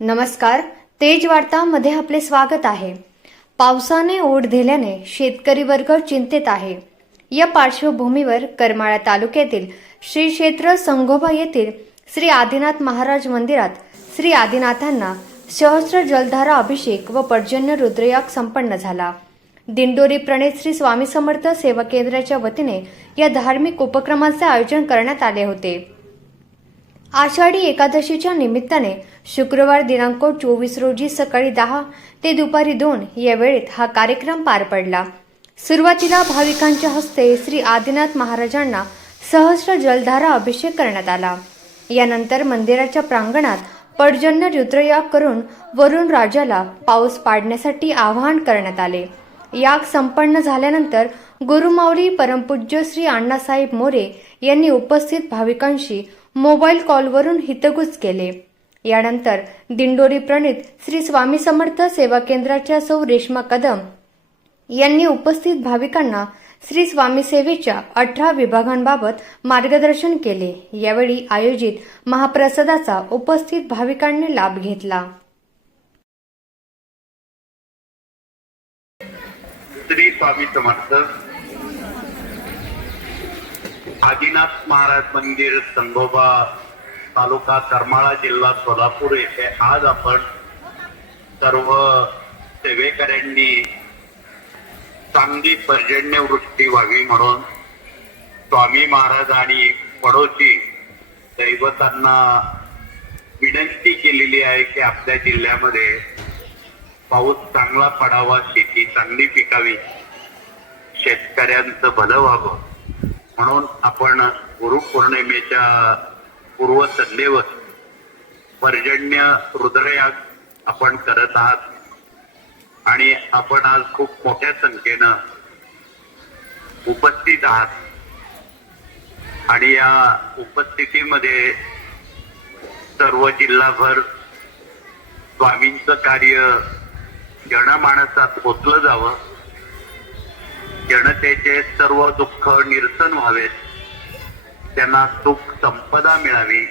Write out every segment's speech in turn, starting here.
नमस्कार, तेज वार्तामध्ये आपले स्वागत आहे. पावसाने ओढ दिल्याने शेतकरी वर्ग चिंतेत आहे. या पार्श्वभूमीवर करमाळा तालुक्यातील श्री क्षेत्र संगोबा येथील श्री आदिनाथ महाराज मंदिरात श्री आदिनाथांना सहस्त्र जलधारा अभिषेक व पर्जन्य रुद्रयाग संपन्न झाला. दिंडोरी प्रणित श्री स्वामी समर्थ सेवा केंद्राच्या वतीने या धार्मिक उपक्रमाचे आयोजन करण्यात आले होते. आषाढी एकादशीच्या निमित्ताने शुक्रवार दिनांक 24 रोजी सकाळी 10 ते दुपारी 2 या वेळेत हा कार्यक्रम पार पडला. सुरुवातीला भाविकांच्या हस्ते श्री आदिनाथ महाराजांना सहस्त्र जलधारा अभिषेक करण्यात आला. यानंतर मंदिराच्या प्रांगणात पर्जन्य रुद्रयाग करून वरुण राजाला पाऊस पाडण्यासाठी आवाहन करण्यात आले. याग संपन्न झाल्यानंतर गुरुमाऊली परमपूज्य श्री अण्णासाहेब मोरे यांनी उपस्थित भाविकांशी मोबाईल कॉलवरून हितगुज केले. यानंतर दिंडोरी प्रणित श्री स्वामी समर्थ सेवा केंद्राच्या सौ रेश्मा कदम यांनी उपस्थित भाविकांना श्री स्वामी सेवेच्या 18 विभागांबाबत मार्गदर्शन केले. यावेळी आयोजित महाप्रसादाचा उपस्थित भाविकांनी लाभ घेतला. श्री स्वामी समर्थ आदिनाथ महाराज मंदिर संगोबा तालुका करमाळा जिल्हा सोलापूर येथे आज आपण सर्व सेवेकऱ्यांनी चांगली पर्जन्यवृष्टी व्हावी म्हणून स्वामी महाराज आणि पडोशी दैवतांना विनंती केलेली आहे की आपल्या जिल्ह्यामध्ये पाऊस चांगला पडावा, शेती चांगली पिकावी, शेतकऱ्यांचं भलं व्हावं म्हणून आपण गुरुपौर्णिमेच्या पूर्वसंध्येवर पर्जन्य रुद्रयाग आपण करत आहात आणि आपण आज खूप मोठ्या संख्येनं उपस्थित आहात आणि या उपस्थितीमध्ये सर्व जिल्हाभर स्वामींचं कार्य जनमानसात पोचलं जावं, जनतेचे सर्व दुःख निरसन व्हावेत, त्यांना सुख संपदा मिळावी,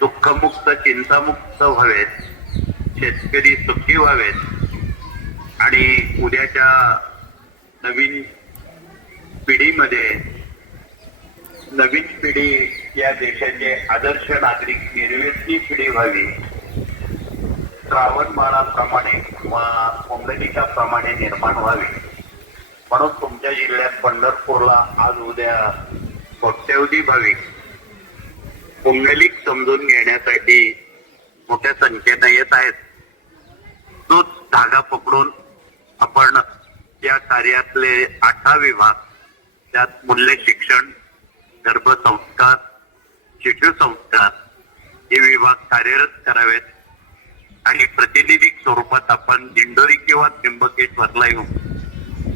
दुःखमुक्त चिंतामुक्त व्हावेत, शेतकरी सुखी व्हावेत आणि उद्याच्या नवीन पिढीमध्ये नवीन पिढी या देशाचे आदर्श नागरिक निर्व्यसनी पिढी व्हावी, श्रावणमाळाप्रमाणे किंवा कुंडलिकाप्रमाणे निर्माण व्हावी म्हणून तुमच्या जिल्ह्यात पंढरपूरला आज उद्या कोट्यवधी भाविक कुंडलिक समजून घेण्यासाठी मोठ्या संख्येनं येत आहेत. तोच धागा पकडून आपण या कार्यातले 18 विभाग, त्यात मूल्य शिक्षण, गर्भसंस्कार, शिशुसंस्कार हे विभाग कार्यरत करावेत आणि प्रतिनिधिक स्वरूपात आपण दिंडोरी किंवा त्र्यंबकेश्वरला येऊन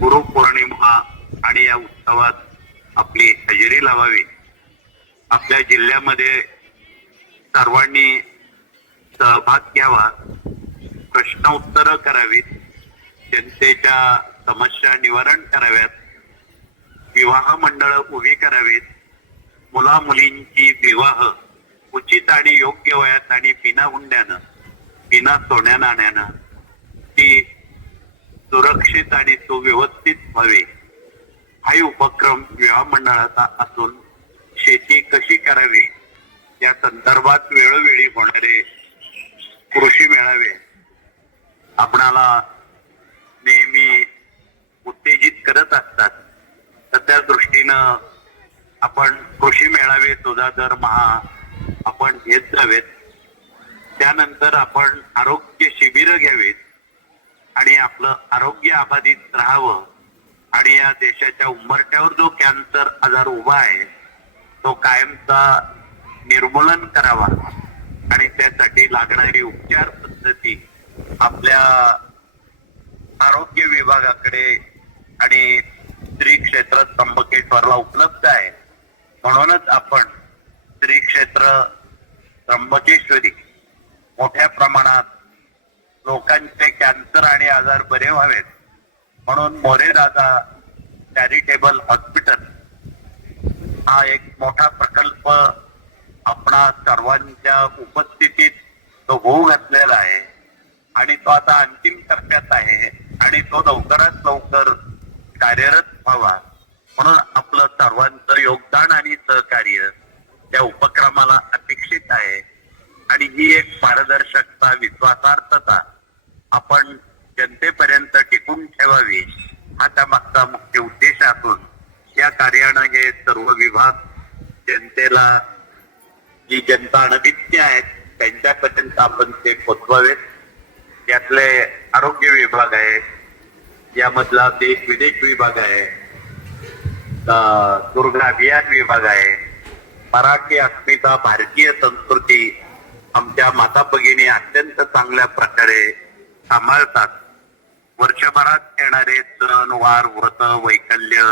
गुरुपौर्णिमा आणि या उत्सवात आपली हजेरी लावावी. आपल्या जिल्ह्यामध्ये सर्वांनी सहभाग घ्यावा, प्रश्न उत्तर करावीत, जनतेच्या समस्या निवारण कराव्यात, विवाह मंडळ उभी करावीत, मुला मुलींची विवाह उचित आणि योग्य वयात आणि बिना हुंड्यानं, बिना सोन्या नाण्यानं ती सुरक्षित आणि सुव्यवस्थित व्हावी. हाही उपक्रम विवाह मंडळाचा असून शेती कशी करावी या संदर्भात वेळोवेळी होणारे कृषी मेळावे आपणाला नेहमी उत्तेजित करत असतात. तर त्या दृष्टीनं आपण कृषी मेळावे सुद्धा दरमहा आपण घेत जावेत. त्यानंतर आपण आरोग्य शिबिरं घ्यावीत आणि आपलं आरोग्य अबाधित राहावं आणि या देशाच्या उंबरठ्यावर जो कॅन्सर आजार उभा आहे तो कायमचा निर्मूलन करावा आणि त्यासाठी लागणारी उपचार पद्धती आपल्या आरोग्य विभागाकडे आणि श्री क्षेत्र त्र्यंबकेश्वरला उपलब्ध आहे. म्हणूनच आपण श्री क्षेत्र त्र्यंबकेश्वरी मोठ्या प्रमाणात लोकांचे कॅन्सर आणि आजार बरे व्हावेत म्हणून मोरेदादा चॅरिटेबल हॉस्पिटल हा एक मोठा प्रकल्प आपणा सर्वांच्या उपस्थितीत तो होऊ घातलेला आहे आणि तो आता अंतिम टप्प्यात आहे आणि तो लवकरात लवकर कार्यरत व्हावा म्हणून आपलं सर्वांचं योगदान आणि सहकार्य त्या उपक्रमाला अपेक्षित आहे. आणि ही एक पारदर्शकता, विश्वासार्हता आपण जनतेपर्यंत टिकून ठेवावी हा त्या मागचा मुख्य उद्देश असून या कार्यानं हे सर्व विभाग जनतेला, जी जनता अनभिज्ञ आहेत त्यांच्यापर्यंत आपण ते पोचवावेत. यातले आरोग्य विभाग आहे, यामधला देश विदेश विभाग आहे, दुर्गा अभियान विभाग आहे, मराठी अस्मिता, भारतीय संस्कृती आमच्या माता भगिनी अत्यंत चांगल्या प्रकारे सांभाळतात. वर्षभरात येणारे सण वार, व्रत, वैकल्य,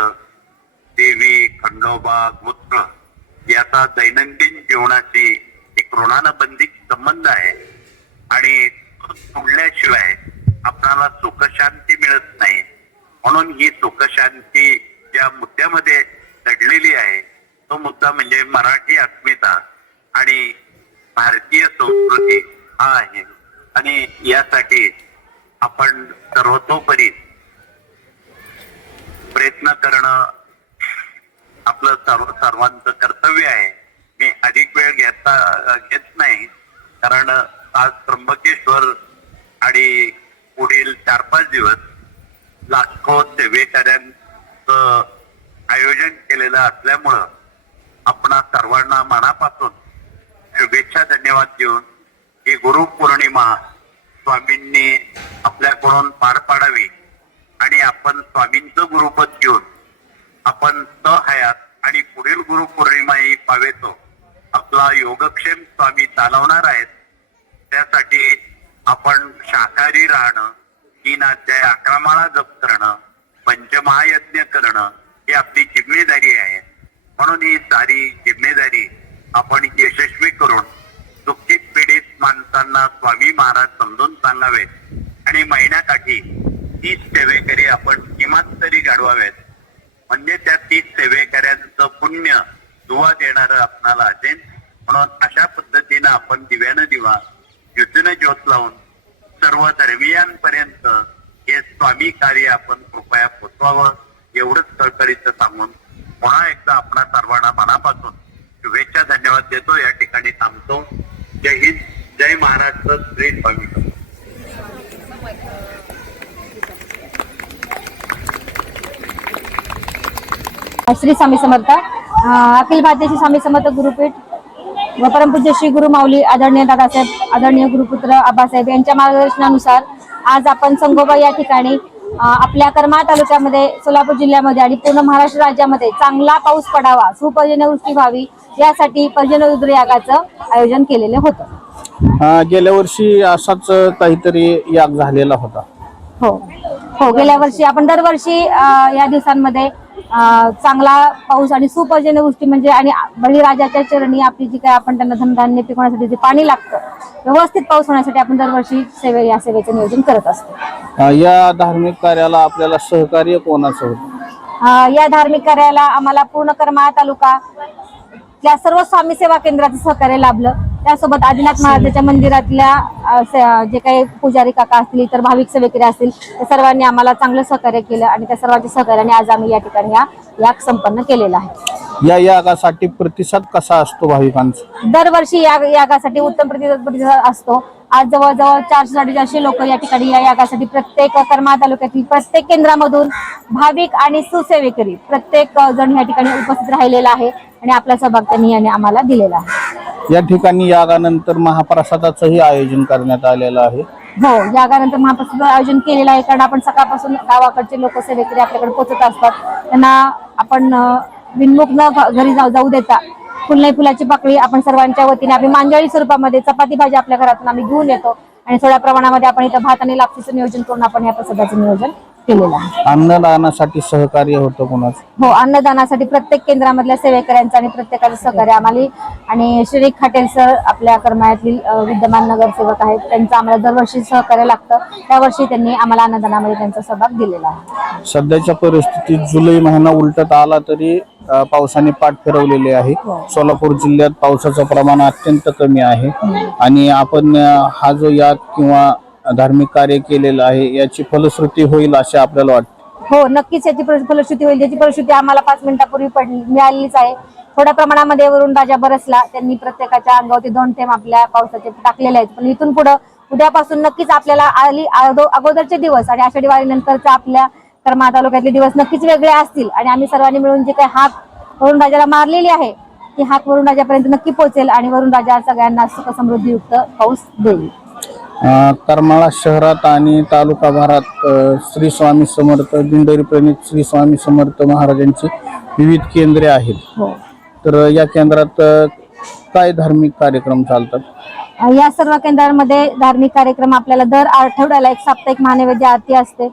देवी, खंडोबा, गोत्र याचा दैनंदिन जीवनाशी एक ऋणानुबंधित संबंध आहे आणि सोडल्याशिवाय आपणाला सुखशांती मिळत नाही. म्हणून ही सुखशांती ज्या मुद्द्यामध्ये दडलेली आहे तो मुद्दा म्हणजे मराठी अस्मिता आणि भारतीय संस्कृती हा आहे. आणि यासाठी आपण सर्वतोपरी प्रयत्न करणं आपलं सर्वांचं कर्तव्य आहे. मी अधिक वेळ घेत नाही कारण आज त्र्यंबकेश्वर आणि पुढील 4-5 दिवस लाखो सेवेकऱ्यांचं आयोजन केलेलं असल्यामुळं आपणा सर्वांना मनापासून शुभेच्छा, धन्यवाद देऊन ही गुरुपौर्णिमा स्वामींनी आपल्याकडून पार पाडावी आणि आपण स्वामींचं गुरुपद घेऊन आपण हयात आणि पुढील गुरुपौर्णिमा ही पावेतो आपला योगक्षेम स्वामी चालवणार आहेत. त्यासाठी आपण शाकाहारी राहणं, 3 अध्याय 11 माळा जप करणं, पंचमहायज्ञ करणं ही आपली जिम्मेदारी आहे. म्हणून ही सारी जिम्मेदारी आपण यशस्वी करून दुःखित पीडित माणसांना स्वामी महाराज समजून सांगावेत आणि महिन्याकाठी 30 सेवेकरी आपण किमान तरी घडवावेत. म्हणजे त्या 30 सेवेकऱ्यांचं पुण्य दुवा देणारं आपणाला असेल. म्हणून अशा पद्धतीनं आपण दिव्यानं दिवा, ज्योतीनं ज्योत लावून सर्व धर्मीयांपर्यंत हे स्वामी कार्य आपण कृपया पोचवावं एवढंच कळकळीचं सांगून पुन्हा एकदा आपणा सर्वांना मनापासून शुभेच्छा, धन्यवाद देतो. या ठिकाणी थांबतो. जय हिंद, जय महाराष्ट्र, श्री स्वामी. श्री स्वामी समर्थ. अखिल भारतीय श्री स्वामी समर्थ गुरुपीठ व परमपूज्य श्री गुरु माऊली आदरणीय दादासाहेब, आदरणीय गुरुपुत्र आबासाहेब यांच्या मार्गदर्शनानुसार आज आपण संगोबा या ठिकाणी आपल्या करमाळा तालुक्यामध्ये, सोलापूर जिल्ह्यामध्ये आणि पूर्ण महाराष्ट्र राज्यामध्ये चांगला पाऊस पडावा, सुपर्जन्यवृष्टी व्हावी यासाठी पर्जन्यरुद्र यागाचं आयोजन केलेलं होतं. गेल्या वर्षी असाच काहीतरी याग झालेला होता. हो, गेल्या वर्षी आपण दरवर्षी या दिवसांमध्ये चांगला पाऊस आणि सुपर्जन्यवृष्टी म्हणजे आणि बळीराजाच्या चरणी आपली जी काय आपण त्यांना धनधान्य पिकवण्यासाठी जे पाणी लागतं, व्यवस्थित पाऊस होण्यासाठी आपण दरवर्षी या सेवेचं नियोजन करत असतो. या धार्मिक कार्याला आपल्याला सहकार्य कोणाचं होतं? या धार्मिक कार्याला आम्हाला पूर्ण करमाळा तालुका या सर्व स्वामी सेवा केंद्राचं सहकार्य लाभलं. त्यासोबत आदिनाथ महाराजांच्या मंदिरातल्या जे काही पुजारी काका असतील, इतर भाविक सेवेकरी असतील, त्या सर्वांनी आम्हाला चांगलं सहकार्य केलं आणि त्या सर्वांच्या सहकार्याने आज आम्ही या ठिकाणी याग संपन्न केलेला आहे. या यागासाठी प्रतिसाद कसा असतो भाविकांचा? दरवर्षी यागासाठी उत्तम प्रतिसाद असतो. आज जवळजवळ 400-450 लोक या ठिकाणी या यागासाठी प्रत्येक करमाळा तालुक्यातील प्रत्येक केंद्रामधून भाविक आणि सुसेवेकरी प्रत्येक जण या ठिकाणी उपस्थित राहिलेला आहे आणि आपला सहभाग त्यांनी आम्हाला दिलेला आहे. या ठिकाणी यागानंतर महाप्रसादाचंही आयोजन करण्यात आलेलं आहे. हो, यागानंतर महाप्रसादाचं आयोजन केलेलं आहे कारण आपण सकाळपासून गावाकडचे लोक सेवेकरी आपल्याकडे पोहोचत असतात. त्यांना आपण बिनमुख न घरी जाऊ देता फुलाची पाकळी आपण सर्वांच्या वतीने आम्ही मांजळी स्वरूपामध्ये चपाती भाजी आपल्या घरातून आम्ही घेऊन येतो आणि थोड्या प्रमाणामध्ये आपण इथं भात आणि लापशीचं नियोजन करून आपण या प्रसादाचं नियोजन केलेलं आहे. अन्नदानासाठी सहकार्य होतं कोणाचं? हो, अन्नदानासाठी प्रत्येक केंद्रामधल्या सेवेकऱ्यांचं आणि प्रत्येकाचं सहकार्य आम्हाला आणि श्री खाटेल सर आपल्या करमाळ्यातील विद्यमान नगरसेवक आहेत, त्यांचं आम्हाला दरवर्षी सहकार्य लागतं. त्यावर्षी त्यांनी आम्हाला अन्नदानामध्ये त्यांचा सहभाग दिलेला आहे. सध्याच्या परिस्थितीत जुलै महिना उलटत आला तरी पावसाने पाठ फिरवलेली आहे. सोलापूर जिल्ह्यात पावसाचं प्रमाण अत्यंत कमी आहे आणि आपण हा जो याग किंवा धार्मिक कार्य केलेलं आहे याची फलश्रुती होईल असे आपल्याला वाटते. हो, नक्कीच याची फलश्रुती होईल. याची फलश्रुती आम्हाला 5 मिनिटापूर्वी मिळालीच आहे. थोड्या प्रमाणामध्ये वरुण राजा बरसला, त्यांनी प्रत्येकाच्या अंगावरती 2 थेंब आपल्या पावसाचे टाकलेले आहेत. पण इथून पुढे उद्यापासून नक्कीच आपल्याला अगोदरचे दिवस आणि आषाढी वारीनंतरचा आपल्या करमाळा तालुक्यातले दिवस नक्कीच वेगळे असतील आणि आम्ही सर्वांनी मिळून जे काही हाक वरुण राजाला मारलेली आहे ती हाक वरुण राजापर्यंत नक्की पोहोचेल आणि वरुण राजा सगळ्यांना सुख समृद्धीयुक्त पाऊस देईल. करमाळा शहरात आणि तालुकाभरात श्री स्वामी समर्थ दिंडोरी प्रणित श्री स्वामी समर्थ महाराजांची विविध केंद्रे आहेत. हो, तर या केंद्रात काय धार्मिक कार्यक्रम चालतात? या सर्व केंद्रांमध्ये धार्मिक कार्यक्रम आपल्याला दर आठवड्याला एक साप्ताहिक महानैवेद्य आरती असते.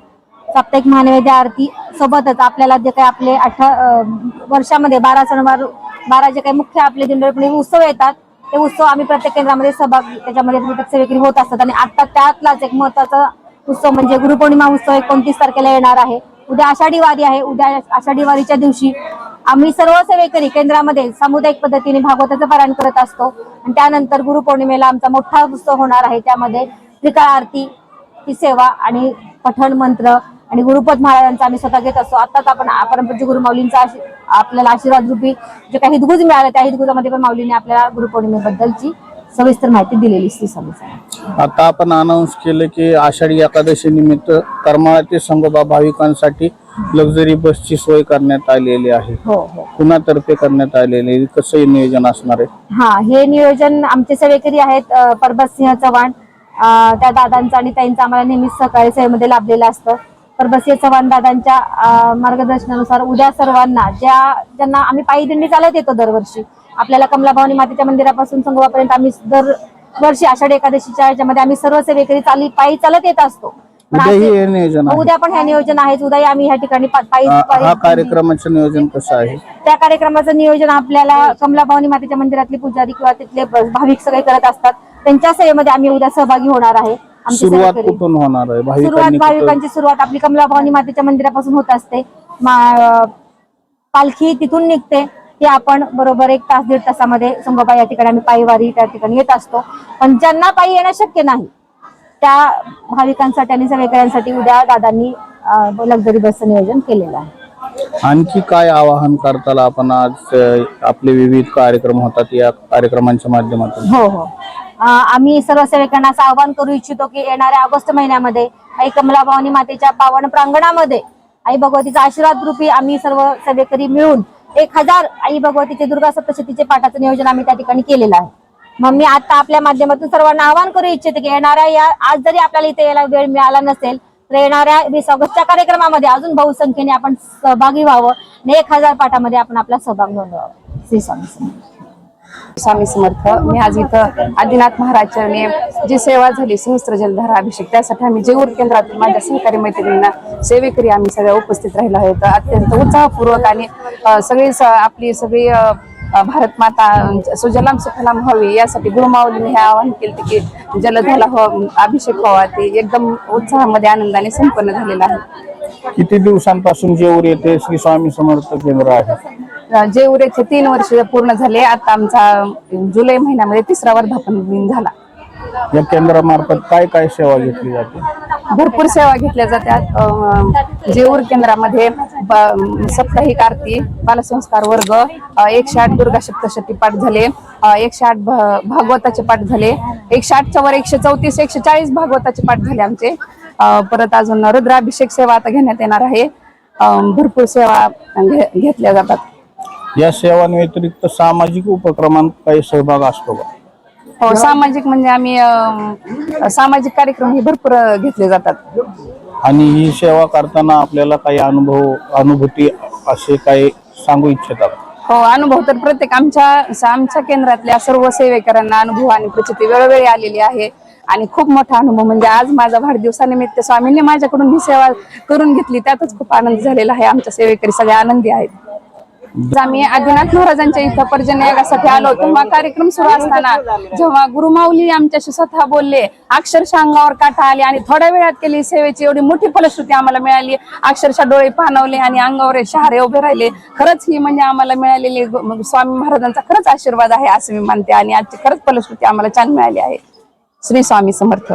साप्ताहिक महानैवेद्य आरती सोबतच आपल्याला जे काही आपले वर्षामध्ये 12 सणवार 12 जे काही मुख्य आपले दिंडोरी उत्सव येतात ते उत्सव आम्ही प्रत्येक केंद्रामध्ये त्याच्यामध्ये प्रत्येक सेवेकरी होत असतात. आणि आता त्यातलाच एक महत्वाचा उत्सव म्हणजे गुरुपौर्णिमा उत्सव 29 तारखेला येणार आहे. उद्या आषाढी वारी आहे. उद्या आषाढी वारीच्या दिवशी आम्ही सर्व सेवेकरी केंद्रामध्ये सामुदायिक पद्धतीने भागवताचं पारायण करत असतो आणि त्यानंतर गुरुपौर्णिमेला आमचा मोठा उत्सव होणार आहे. त्यामध्ये त्रिकाळ आरती, ती सेवा आणि पठण मंत्र आणि गुरुपद महाराजांचा आम्ही स्वतः घेत असतो. आताच आपण परमपूज्य गुरु माऊलींचा आपल्याला आशीर्वाद रूपी जे काही हिदगुज मिळाले त्या हिदगुजामध्ये पण माऊलीने आपल्याला गुरुपौर्णिमेबद्दलची सविस्तर माहिती दिलेली श्री स्वामी समर्थ. आता आपण अनाऊन्स केलं की आषाढी एकादशी निमित्त करमाळा ते संगोबा भाविकांसाठी लक्झरी बसची सोय करण्यात आलेली आहे. हो हो, कुणातर्फे करण्यात आलेले, कसं नियोजन असणार आहे? हे नियोजन आमचे सेवेकरी आहेत परबतसिंह चव्हाण, त्या दादांचं आणि त्यांचं आम्हाला नेहमीच सहकार्य सेवेमध्ये लाभलेलं असतं. परबतसिंह चव्हाण दादांच्या मार्गदर्शनानुसार उद्या सर्वांना ज्यांना आम्ही पायी दिंडी चालत येतो दरवर्षी, आपल्याला कमलाभवानी मातेच्या मंदिरापासून संगोबापर्यंत आम्ही दरवर्षी आषाढी एकादशीच्या ह्याच्यामध्ये आम्ही सर्व सेवेकरी पायी चालत येत असतो. उद्या पण हे नियोजन आहे. उद्या आम्ही ह्या ठिकाणी हा कार्यक्रमाचं नियोजन कसं आहे? त्या कार्यक्रमाचं नियोजन आपल्याला कमलाभवानी मातेच्या मंदिरातले पुजारी किंवा तिथले भाविक सगळे करत असतात. त्यांच्या सेवेमध्ये आम्ही उद्या सहभागी होणार आहे. सुरुवात कुठून होणार आहे? भाविकांची सुरुवात आपली कमलाभवानी मातेच्या मंदिरापासून होत असते. पालखी तिथून निघते ती आपण बरोबर 1 तास 1.5 तासामध्ये संगोबा या ठिकाणी आम्ही पायीवारी त्या ठिकाणी येत असतो. पण ज्यांना पायी येणं शक्य नाही त्या भाविकांसाठी आणि सेवेकऱ्यांसाठी उद्या दादांनी लक्झरी बसचं नियोजन केलेलं आहे. आणखी काय आवाहन करताल आपण? आज आपले विविध कार्यक्रम होतात, या कार्यक्रमांच्या माध्यमातून हो हो, आम्ही सर्व सेवकांना असं आवाहन करू इच्छितो की येणाऱ्या ऑगस्ट महिन्यामध्ये आई कमलाभवानी मातेच्या पावन प्रांगणामध्ये आई भगवतीचा आशीर्वाद रूपी आम्ही सर्व सेवेकरी मिळून 1000 आई भगवतीचे दुर्गा सप्तशतीचे पाठाचं नियोजन आम्ही त्या ठिकाणी केलेलं आहे. मग मी आता आपल्या माध्यमातून सर्वांना आवाहन करू इच्छिते की येणाऱ्या आज जरी आपल्याला इथे यायला वेळ मिळाला नसेल तर येणाऱ्या 20 ऑगस्टच्या कार्यक्रमामध्ये अजून बहुसंख्येने आपण सहभागी व्हावं आणि 1000 पाठामध्ये आपण आपला सहभाग नोंदवावा. श्री स्वामी समर्थ. स्वामी समर्थ. मी आज इथं आदिनाथ महाराजांनी जी सेवा झाली सहस्त्र जलधारा अभिषेक, त्यासाठी आम्ही जेऊर केंद्रातून माझ्या सहकारी मैत्रिणींना सेवेकरी आम्ही सगळ्या उपस्थित राहिलो आहोत. अत्यंत उत्साहपूर्वक आणि आपली सगळी भारत माता सुजलाम सुफलाम व्हावी यासाठी गुरुमाऊलीने हे आवाहन केले की जलधारा अभिषेक व्हावा. ते एकदम उत्साहामध्ये आनंदाने संपन्न झालेला आहे. किती दिवसांपासून जेऊर येथे श्री स्वामी समर्थ केंद्र आहे? जेऊर येथे 3 वर्ष पूर्ण झाले. आता आमचा जुलै महिन्यामध्ये 3रा वर्धापन दिन झाला. या केंद्रामार्फत काय काय सेवा घेतली जाते? भरपूर सेवा घेतल्या जातात. जेऊर केंद्रामध्ये साप्ताहिक आरती, बालसंस्कार वर्ग, 108 दुर्गा सप्तशती पाठ झाले, 108 भागवताचे पाठ झाले, 108च्या वर 134 140 भागवताचे पाठ झाले आमचे. परत अजून रुद्राभिषेक सेवा आता घेण्यात येणार आहे. भरपूर सेवा घेतल्या जातात. या सेवांव्यतिरिक्त सामाजिक उपक्रमांत काही सहभाग असतो का? हो, सामाजिक म्हणजे आम्ही सामाजिक कार्यक्रम हे भरपूर घेतले जातात. आणि ही सेवा करताना आपल्याला काही अनुभूती असे काही सांगू इच्छितात? हो, अनुभव तर प्रत्येक आमच्या केंद्रातल्या सर्व सेवेकरांना अनुभव आणि प्रचिती वेळोवेळी आलेली आहे. आणि खूप मोठा अनुभव म्हणजे आज माझा वाढदिवसानिमित्त स्वामींनी माझ्याकडून ही सेवा करून घेतली, त्यातच खूप आनंद झालेला आहे. आमच्या सेवेकरी सगळे आनंदी आहेत. आम्ही आदिनाथ महाराजांच्या इथं पर्जन्य यागासाठी आलो, तेव्हा कार्यक्रम सुरू असताना जेव्हा गुरुमाऊली आमच्याशी स्वतः बोलले, अक्षरशः अंगावर काटा आले आणि थोड्या वेळात केली सेवेची एवढी मोठी फलश्रुती आम्हाला मिळाली. अक्षरशः डोळे पाणवले आणि अंगावर शहारे उभे राहिले. खरंच ही म्हणजे आम्हाला मिळालेली स्वामी महाराजांचा खरंच आशीर्वाद आहे असं मी मानते आणि आजची खरंच फलश्रुती आम्हाला छान मिळाली आहे. श्री स्वामी समर्थ.